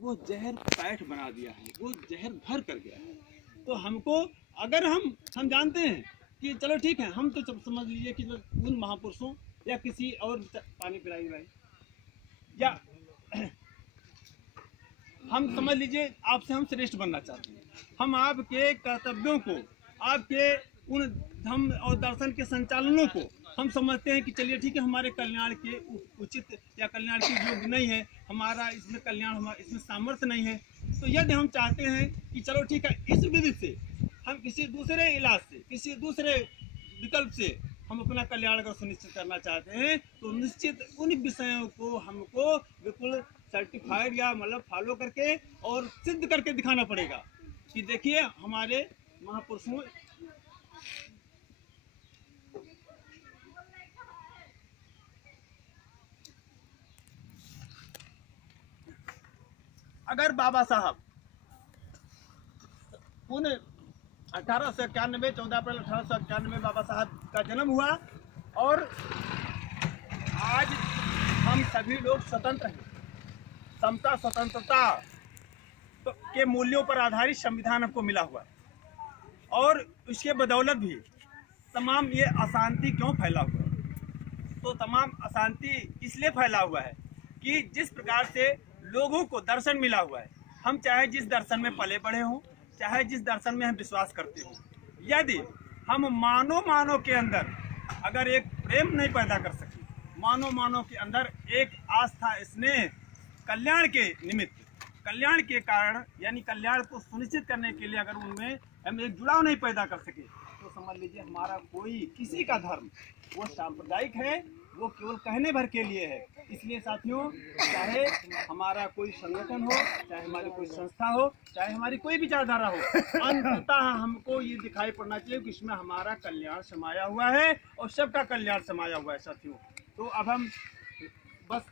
वो जहर पैठ बना दिया है, वो जहर भर कर गया है। तो हमको अगर हम जानते हैं कि चलो ठीक है, हम तो समझ लीजिए कि उन महापुरुषों या किसी और पानी पिलाई भाई, या हम समझ लीजिए आपसे हम श्रेष्ठ बनना चाहते हैं, हम आपके कर्तव्यों को, आपके उन धर्म और दर्शन के संचालनों को हम समझते हैं कि चलिए ठीक है, हमारे कल्याण के उचित या कल्याण के योग्य नहीं है, हमारा इसमें कल्याण, हमारा इसमें सामर्थ्य नहीं है। तो यदि हम चाहते हैं कि चलो ठीक है, इस विधि से हम किसी दूसरे इलाज से, किसी दूसरे विकल्प से हम अपना कल्याण को सुनिश्चित करना चाहते हैं, तो निश्चित उन विषयों को हमको बिल्कुल सर्टिफाइड या मतलब फॉलो करके और सिद्ध करके दिखाना पड़ेगा कि देखिए हमारे महापुरुषों अगर बाबा साहब उन 1891 14 अप्रैल 1891 बाबा साहब का जन्म हुआ और आज हम सभी लोग स्वतंत्र हैं, समता स्वतंत्रता के मूल्यों पर आधारित संविधान हमको मिला हुआ है। और उसके बदौलत भी तमाम ये अशांति क्यों फैला हुआ है? तो तमाम अशांति इसलिए फैला हुआ है कि जिस प्रकार से लोगों को दर्शन मिला हुआ है, हम चाहे जिस दर्शन में पले बढ़े हों, चाहे जिस दर्शन में हम विश्वास करते हों, यदि हम मानव के अंदर अगर एक प्रेम नहीं पैदा कर सके, मानव के अंदर एक आस्था, स्नेह, कल्याण के निमित्त, कल्याण के कारण यानी कल्याण को सुनिश्चित करने के लिए अगर उनमें हम एक जुड़ाव नहीं पैदा कर सके, तो समझ लीजिए हमारा कोई किसी का धर्म वो सांप्रदायिक है, वो केवल कहने भर के लिए है। इसलिए साथियों, चाहे हमारा कोई संगठन हो, चाहे हमारी कोई संस्था हो, चाहे हमारी कोई विचारधारा हो, अंततः हमको ये दिखाई पड़ना चाहिए कि इसमें हमारा कल्याण समाया हुआ है और सबका कल्याण समाया हुआ है साथियों। तो अब हम बस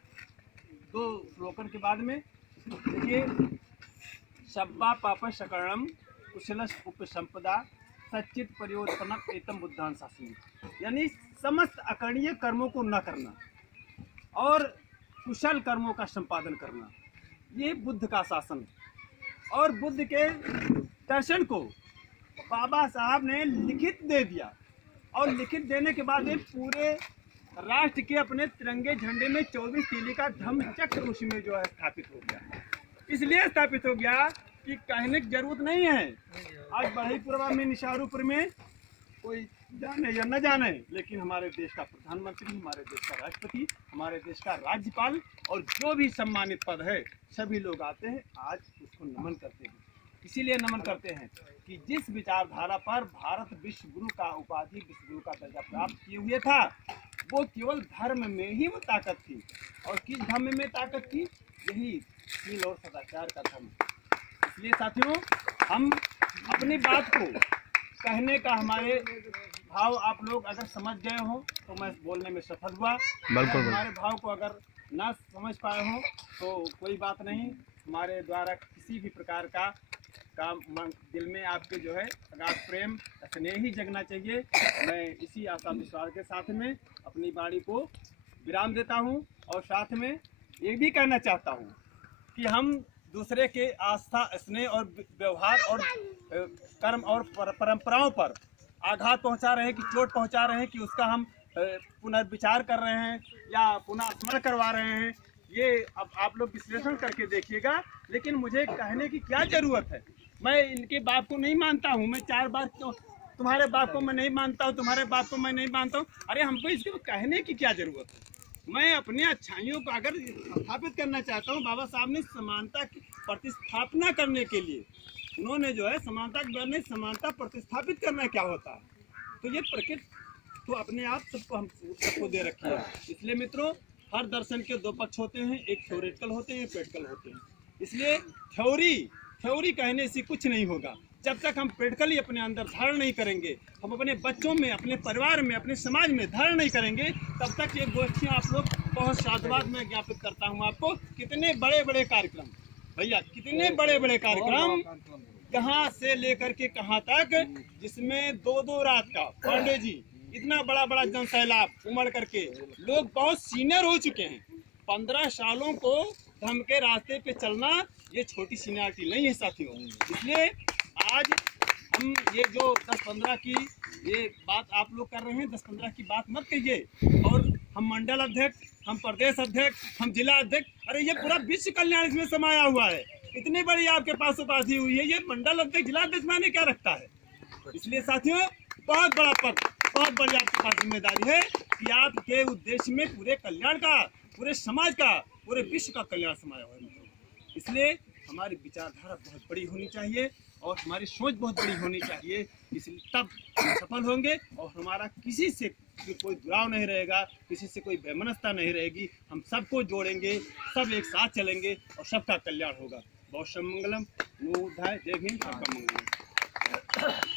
2 श्लोकन के बाद में देखिए, सब्बा पाप शकरणम कुशल उपसंपदा सच्चित परियोत्पन्नम एतम बुद्धान शासनी, यानी समस्त अकरणीय कर्मों को न करना और कुशल कर्मों का संपादन करना, ये बुद्ध का शासन है। और बुद्ध के दर्शन को बाबा साहब ने लिखित दे दिया और लिखित देने के बाद ये पूरे राष्ट्र के अपने तिरंगे झंडे में 24 तीली का धम्म चक्र उसमें जो है स्थापित हो गया। इसलिए स्थापित हो गया कि कहने की जरूरत नहीं है। आज बढ़ईपुरवा में, निशारुपुर में कोई जाने या न जाने, लेकिन हमारे देश का प्रधानमंत्री, हमारे देश का राष्ट्रपति, हमारे देश का राज्यपाल और जो भी सम्मानित पद है, सभी लोग आते हैं, आज उसको नमन करते हैं। इसीलिए नमन करते हैं कि जिस विचारधारा पर भारत विश्व गुरु का उपाधि, विश्व गुरु का दर्जा प्राप्त किए हुए था, वो केवल धर्म में ही वो ताकत थी। और किस धर्म में ताकत थी? यही शील और सदाचार का धर्म। इसलिए साथियों, हम अपनी बात को कहने का हमारे भाव आप लोग अगर समझ गए हो तो मैं बोलने में सफल हुआ। बिल्कुल। हमारे भाव को अगर ना समझ पाए हो तो कोई बात नहीं, हमारे द्वारा किसी भी प्रकार का दिल में आपके जो है अगाध प्रेम, स्नेह ही जगना चाहिए। मैं इसी आशा विश्वास के साथ में अपनी वाणी को विराम देता हूं और साथ में ये भी कहना चाहता हूं कि हम दूसरे के आस्था, स्नेह और व्यवहार और कर्म और परंपराओं पर आघात पहुंचा रहे हैं, कि चोट पहुंचा रहे हैं, कि उसका हम पुनर्विचार कर रहे हैं या पुनः स्मरण करवा रहे हैं, ये अब आप लोग विश्लेषण करके देखिएगा। लेकिन मुझे कहने की क्या ज़रूरत है? मैं इनके बाप को नहीं मानता हूँ, मैं 4 बार क्यों तुम्हारे बाप को मैं नहीं मानता हूँ, तुम्हारे बाप को मैं नहीं मानता हूँ। अरे हमको इसके कहने की क्या ज़रूरत है? मैं अपनी अच्छाइयों को अगर स्थापित करना चाहता हूँ, बाबा साहब ने समानता की प्रतिस्थापना करने के लिए उन्होंने जो है समानता प्रतिस्थापित करना क्या होता है, तो ये प्रकृति तो अपने आप सबको हम सबको दे रखी है। इसलिए मित्रों, हर दर्शन के 2 पक्ष होते हैं, एक थ्योरेटिकल होते हैं, एक प्रैक्टिकल होते हैं। इसलिए थ्योरी कहने से कुछ नहीं होगा जब तक हम प्रैक्टिकली अपने अंदर धारण नहीं करेंगे, हम अपने बच्चों में, अपने परिवार में, अपने समाज में धारण नहीं करेंगे, तब तक ये गोष्ठियाँ आप लोग बहुत साधुवाद में ज्ञापित करता हूँ आपको। कितने बड़े बड़े कार्यक्रम भैया, कितने बड़े बड़े कार्यक्रम, कहाँ से लेकर के कहाँ तक, जिसमें 2-2 रात का पांडे जी इतना बड़ा जन सैलाब उमड़ करके लोग बहुत सीनियर हो चुके हैं, 15 सालों को धर्म के रास्ते पे चलना ये छोटी सीनियरिटी नहीं है साथियों। इसलिए आज हम ये जो 10-15 की ये बात आप लोग कर रहे हैं, 10-15 की बात मत कहिए। और हम मंडल अध्यक्ष, हम प्रदेश अध्यक्ष, हम जिला अध्यक्ष, अरे ये पूरा विश्व कल्याण इसमें समाया हुआ है। इतनी बड़ी आपके पास उपाधि हुई है, ये मंडल अध्यक्ष, जिला अध्यक्ष माने क्या रखता है। इसलिए साथियों बहुत बड़ा पद, बहुत बड़ी आपके पास जिम्मेदारी है कि आपके उद्देश्य में पूरे कल्याण का, पूरे समाज का, पूरे विश्व का कल्याण समाया हुआ है। इसलिए हमारी विचारधारा बहुत बड़ी होनी चाहिए और हमारी सोच बहुत बड़ी होनी चाहिए। इसलिए तब हम सफल होंगे और हमारा किसी से कोई दुराव नहीं रहेगा, किसी से कोई वैमनस्यता नहीं रहेगी। हम सबको जोड़ेंगे, सब एक साथ चलेंगे और सबका कल्याण होगा। बहुत मंगलम। जय भीम, सबका मंगलम।